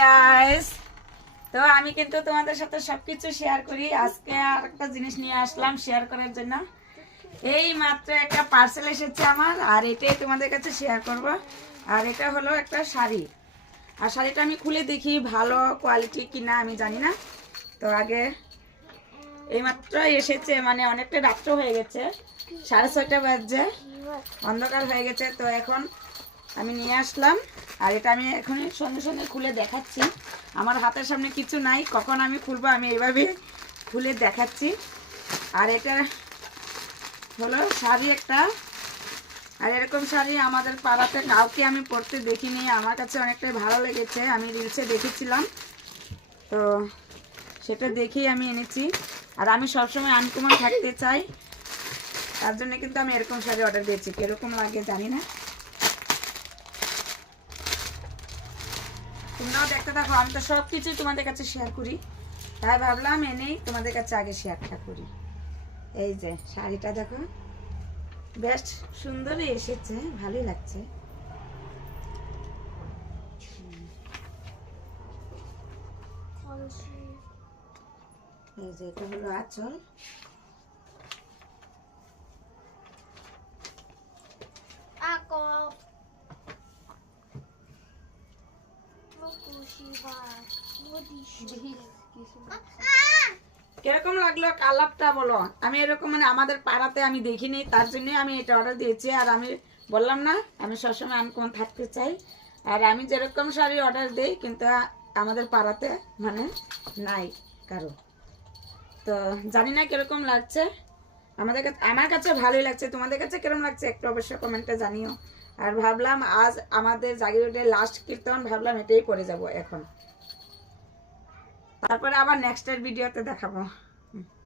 Guys, তো আমি কিন্তু তোমাদের সাথে সবকিছু শেয়ার করি। আজকে আর একটা জিনিস নিয়ে আসলাম শেয়ার করার জন্য। এই মাত্র একটা পার্সেল এসেছে আমার, আর এটাই তোমাদের কাছে শেয়ার করব। আর এটা হলো একটা শাড়ি, আর শাড়িটা আমি খুলে দেখি ভালো কোয়ালিটি কিনা আমি জানি না। তো আগে এই মাত্র এসেছে, মানে অনেকটা রাত্র হয়ে গেছে, 6:30 বাজছে, অন্ধকার হয়ে গেছে। তো এখন আমি নিয়ে আসলাম, আর এটা আমি এখনই সঙ্গে সঙ্গে খুলে দেখাচ্ছি। আমার হাতের সামনে কিছু নাই, কখন আমি খুলবো আমি এইভাবে খুলে দেখাচ্ছি। আর এটা হলো শাড়ি একটা, আর এরকম শাড়ি আমাদের পাড়াতে কাউকে আমি পরতে দেখিনি। আমার কাছে অনেকটাই ভালো লেগেছে, আমি রিলসে দেখেছিলাম, তো সেটা দেখেই আমি এনেছি। আর আমি সবসময় আনকমন থাকতে চাই, তার জন্য কিন্তু আমি এরকম শাড়ি অর্ডার দিয়েছি। কীরকম লাগে জানি না, তোমরাও দেখতে থাকো। আমি তো সব কিছুই তোমাদের কাছে শেয়ার করি, তাই ভাবলাম এনেই তোমাদের কাছে আগে শেয়ারটা করি। এই যে শাড়িটা দেখো, বেশ সুন্দরই এসেছে, ভালোই লাগছে। এই যে এটা হলো আঁচল, কিরকম লাগলো কালারটা বলো। আমি এরকম মানে আমাদের পাড়াতে আমি দেখিনি, তার জন্যই আমি এটা অর্ডার দিয়েছি। আর আমি বললাম না, আমি সবসময় আনকমন থাকতে চাই। আর আমি যেরকম শাড়ি অর্ডার দিই, কিন্তু আমাদের পাড়াতে মানে নাই কারো। তো জানি না কিরকম লাগছে, আমাদের কাছে আমার কাছে ভালোই লাগছে। তোমাদের কাছে কিরকম লাগছে একটু অবশ্যই কমেন্টে জানিও। আর ভাবলাম আজ আমাদের জাগিরোডের লাস্ট কীর্তন, ভাবলাম এটাই করে যাব এখন, তারপরে আবার নেক্সটের ভিডিওতে দেখাবো।